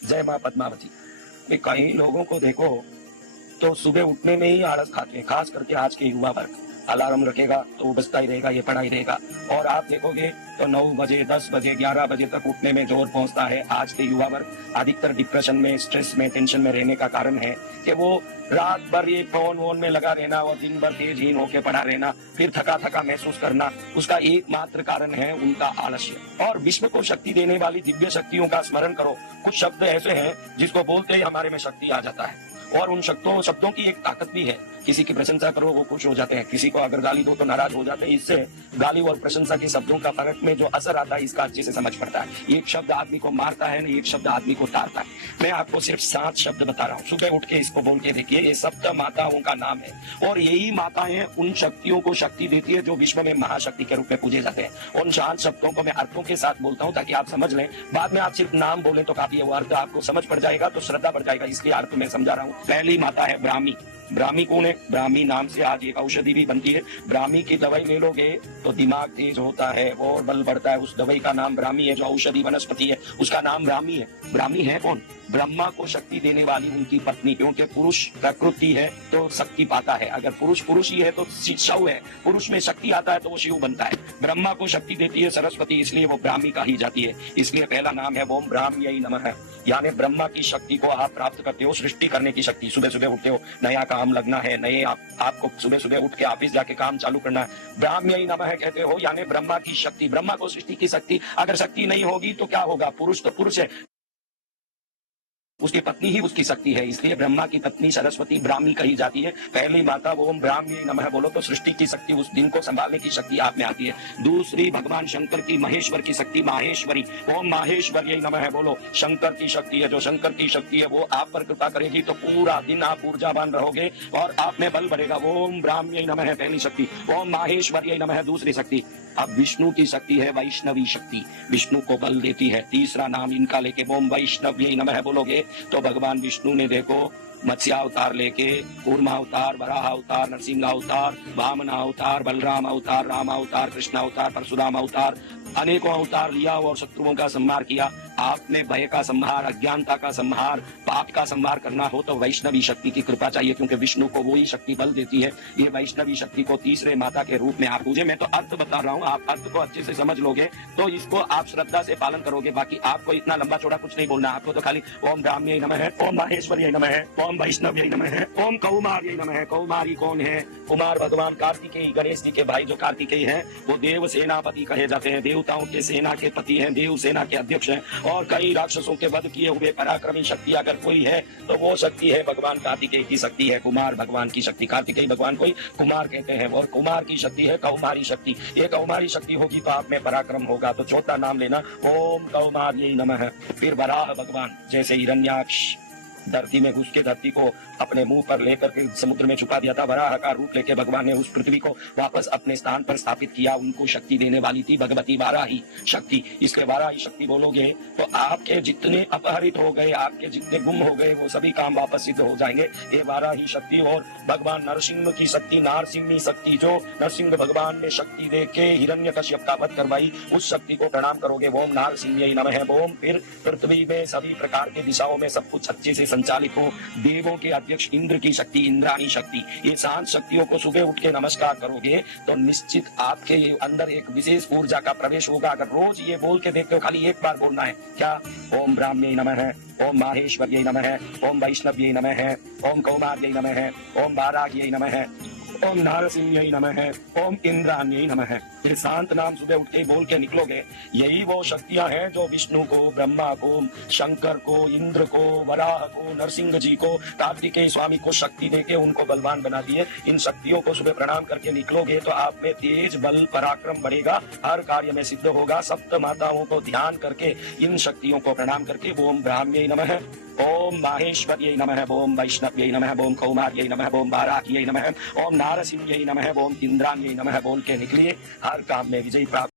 जय माँ पद्मावती। ये कई लोगों को देखो तो सुबह उठने में ही आलस खाते हैं, खास करके आज के युवा वर्ग। अलार्म रखेगा तो वो बजता ही रहेगा, ये पड़ा ही रहेगा। और आप देखोगे तो 9 बजे 10 बजे 11 बजे तक उठने में जोर पहुंचता है। आज के युवा वर्ग अधिकतर डिप्रेशन में, स्ट्रेस में, टेंशन में रहने का कारण है कि वो रात भर ये फोन वोन में लगा रहना और दिन भर तेजहीन होकर पड़ा रहना, फिर थका थका महसूस करना। उसका एकमात्र कारण है उनका आलस्य। और विश्व को शक्ति देने वाली दिव्य शक्तियों का स्मरण करो। कुछ शब्द ऐसे हैं जिसको बोलते ही हमारे में शक्ति आ जाता है, और उन शब्दों की एक ताकत भी है। किसी की प्रशंसा करो वो खुश हो जाते हैं, किसी को अगर गाली दो तो नाराज हो जाते हैं। इससे गाली और प्रशंसा के शब्दों का फर्क में जो असर आता है इसका अच्छे से समझ पड़ता है। एक शब्द आदमी को मारता है ना, एक शब्द आदमी को तारता है। मैं आपको सिर्फ 7 शब्द बता रहा हूँ, सुबह उठ के इसको बोल के देखिए। ये सप्त माताओं का नाम है और यही माताएं उन शक्तियों को शक्ति देती है जो विश्व में महाशक्ति के रूप में पूजे जाते हैं। उन 7 शब्दों को मैं अर्थों के साथ बोलता हूँ ताकि आप समझ लें। बाद में आप सिर्फ नाम बोले तो काफी है, वो अर्थ आपको समझ पड़ जाएगा तो श्रद्धा बढ़ जाएगा, इसलिए अर्थ मैं समझा रहा हूँ। पहली माता है ब्राह्मी। ब्राह्मी कौन है? ब्राह्मी नाम से आज एक औषधि भी बनती है। ब्राह्मी की दवाई ले लोगे तो दिमाग तेज होता है और बल बढ़ता है। उस दवाई का नाम ब्राह्मी है। जो औषधि वनस्पति है उसका नाम ब्राह्मी है। ब्राह्मी है कौन? ब्रह्मा को शक्ति देने वाली उनकी पत्नी, क्योंकि पुरुष प्रकृति है तो शक्ति पाता है। अगर पुरुष पुरुष ही है तो शव है, पुरुष में शक्ति आता है तो वो शिव बनता है। ब्रह्मा को शक्ति देती है सरस्वती, इसलिए वो ब्राह्मी कही जाती है। इसलिए पहला नाम है ओम ब्राह्म्यै नमः, यानी ब्रह्मा की शक्ति को आप प्राप्त करते हो, सृष्टि करने की शक्ति। सुबह सुबह उठते हो, नया काम लगना है, नए आपको सुबह सुबह उठ के ऑफिस जाके काम चालू करना है, ब्राह्म्यै नमः कहते हो, यानी ब्रह्मा की शक्ति, ब्रह्मा को सृष्टि की शक्ति। अगर शक्ति नहीं होगी तो क्या होगा? पुरुष तो पुरुष है, उसकी पत्नी ही उसकी शक्ति है, इसलिए ब्रह्मा की पत्नी सरस्वती ब्राह्मी कही जाती है। पहली माता ओम ब्राह्म्यै नमः बोलो तो सृष्टि की शक्ति, उस दिन को संभालने की शक्ति आप में आती है। दूसरी भगवान शंकर की महेश्वर की शक्ति माहेश्वरी। ओम माहेश्वर्यै नमः बोलो, शंकर की शक्ति है। जो शंकर की शक्ति है वो आप पर कृपा करेगी तो पूरा दिन आप ऊर्जावान रहोगे और आप में बल बढ़ेगा। ओम ब्राह्म्यै नमः पहली शक्ति। ओम माहेश्वर्यै नमः दूसरी शक्ति। अब विष्णु की शक्ति है वैष्णवी शक्ति, विष्णु को बल देती है। तीसरा नाम इनका लेके ओम वैष्णव्यै नमः बोलोगे तो भगवान विष्णु ने देखो मत्स्य अवतार लेके कूर्मा अवतार, वराह अवतार, नरसिंह अवतार, वामन अवतार, बलराम अवतार, राम अवतार, कृष्ण अवतार, परशुराम अवतार, अनेकों अवतार लिया और शत्रुओं का संहार किया। आपने भय का संहार, अज्ञानता का संहार, पाप का संहार करना हो तो वैष्णवी शक्ति की कृपा चाहिए, क्योंकि विष्णु को वो ही शक्ति बल देती है। ये वैष्णवी शक्ति को तीसरे माता के रूप में आप पूजे। मैं तो अर्थ बता रहा हूँ, आप अर्थ को अच्छे से समझ लोगे तो इसको आप श्रद्धा से पालन करोगे। बाकी आपको इतना लंबा चौड़ा कुछ नहीं बोलना, आपको तो खाली ओम ब्राह्म्यै नमः, ओम माहेश्वर्यै नमः, ओम वैष्णव्यै नमः, ओम कौमार्यै नमः। कौमारी कौन है? कुमार भगवान कार्तिकेय, गणेश जी के भाई जो कार्तिकेय हैं वो देव सेनापति कहे जाते हैं, देवताओं के सेना के पति हैं, देव सेना के अध्यक्ष हैं और कई राक्षसों के वध किए हुए पराक्रमी शक्ति अगर कोई है तो वो शक्ति है भगवान कार्तिकेय की शक्ति है, कुमार भगवान की शक्ति। कार्तिकेय भगवान को ही कुमार कहते हैं और कुमार की शक्ति है कौमारी शक्ति। ये कौमारी शक्ति होगी तो आप में पराक्रम होगा। तो चौथा नाम लेना ओम कौमार्यै नमः। फिर वराह भगवान, जैसे हिरण्याक्ष धरती में घुस के धरती को अपने मुंह पर लेकर के समुद्र में छुपा दिया था, वराह का रूप लेके भगवान ने उस पृथ्वी को वापस अपने स्थान पर स्थापित किया। उनको शक्ति देने वाली थी भगवती वाराही शक्ति। इसके वाराही शक्ति बोलोगे तो आपके जितने अपहरित हो गए, आपके जितने गुम हो गए वो सभी काम वापस सिद्ध हो जाएंगे। ये वाराही शक्ति। और भगवान नरसिंह की शक्ति, नारसिंही शक्ति, जो नरसिंह भगवान ने शक्ति दे के हिरण्यकश्यप का वध करवाई, उस शक्ति को प्रणाम करोगे ओम नारसिंह्यै नमः। ओम फिर पृथ्वी में सभी प्रकार के दिशाओं में सब कुछ अच्छे से संचालित हो। देवों के अध्यक्ष इंद्र की शक्ति, इंद्राणी शक्ति। ये 7 शक्तियों को सुबह उठ के नमस्कार करोगे तो निश्चित आपके अंदर एक विशेष ऊर्जा का प्रवेश होगा। अगर रोज ये बोल के देखते हो, खाली एक बार बोलना है क्या? ओम ब्राह्म्यै नमः, ओम माहेश्वर्यै नमः, ओम वैष्णव्यै नमः, ओम कौमार्यै नमः, ओम वाराह्यै नमः, ओम नारसिंह्यै नमः, ओम इंद्राण्यै नमः। फिर शांत नाम सुबह उठ के बोल के निकलोगे। यही वो शक्तियां हैं जो विष्णु को, ब्रह्मा को, शंकर को, इंद्र को, वराह को, नरसिंह जी को, कार्तिकेय स्वामी को शक्ति देके उनको बलवान बना दिए। इन शक्तियों को सुबह प्रणाम करके निकलोगे तो आप में तेज बल पराक्रम बढ़ेगा, हर कार्य में सिद्ध होगा। सप्त माताओं को ध्यान करके, इन शक्तियों को प्रणाम करके ओम ब्राह्म्यै नमः, ओम माहेश्वर्यै नमः, ओम वैष्णव्यै नमः, ओम कौमार्यै नमः, ओम वाराह्यै नमः, ओम नारसिंह्यै नमः, ओम इंद्राण्यै नमः बोल के निकलिए। हर काम में विजय प्राप्त